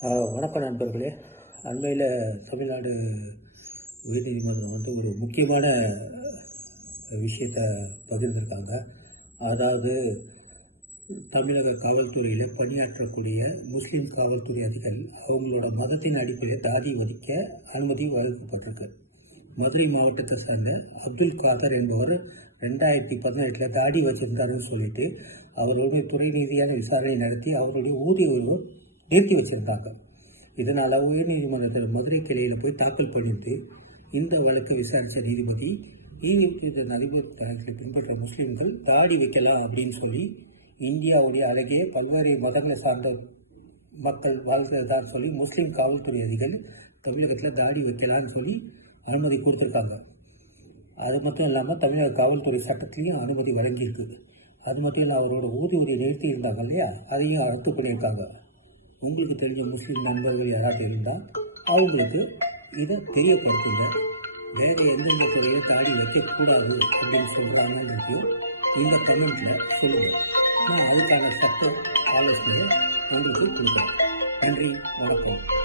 வணக்கம் நண்பர்களே. அண்மையில் தமிழ்நாடு உயர்நீதிமன்றம் வந்து ஒரு முக்கியமான விஷயத்தை பகிர்ந்திருக்காங்க. அதாவது தமிழக காவல்துறையில் பணியாற்றக்கூடிய முஸ்லீம் காவல்துறை அதிகள் அவங்களோட மதத்தின் அடிப்படையில் தாடி ஒதுக்க அனுமதி வழங்கப்பட்டிருக்கு. மதுரை மாவட்டத்தை சேர்ந்த அப்துல் காதர் என்பவர் ரெண்டாயிரத்தி பதினெட்டில் தாடி வச்சிருந்தாருன்னு சொல்லிட்டு அவருடைய துறை ரீதியான விசாரணை நடத்தி அவருடைய ஊதிய உயர்வு நிறுத்தி வச்சிருந்தாங்க இதனால் உயர்நீதிமன்றத்தில் மதுரை கிளையில் போய் தாக்கல் பண்ணிட்டு இந்த வழக்கு விசாரித்த நீதிபதி ஈவிற்கு நடைமுறை பின்பற்ற முஸ்லீம்கள் தாடி வைக்கலாம் அப்படின்னு சொல்லி இந்தியாவுடைய அழகே பல்வேறு மதங்களை சார்ந்த மக்கள் வாழ்கிறதான்னு சொல்லி முஸ்லீம் காவல்துறை அதிகாரிகள் தமிழகத்தில் தாடி வைக்கலான்னு சொல்லி அனுமதி கொடுத்துருக்காங்க. அது மட்டும் இல்லாமல் தமிழக காவல்துறை சட்டத்திலையும் அனுமதி வழங்கியிருக்கு. அது மட்டும் இல்லை அவரோட ஊதிய நிறுத்தி இருந்தாங்க இல்லையா? அதையும் ரத்து பண்ணியிருக்காங்க. உங்களுக்கு தெரிஞ்ச முஸ்லீம் நண்பர்கள் யாராவது இருந்தால் அவங்களுக்கு இதை தெரியப்படுத்துங்க. வேறு எந்தெந்த துறையில் தாடி வைக்கக்கூடாது அப்படின்னு சொல்லாமங்களுக்கு இந்த கமெண்ட்டில் சொல்லுங்கள் நான் அதுக்கான சட்ட ஆலோசனையை உங்களுக்கு கொடுக்குறேன். நன்றி வணக்கம்.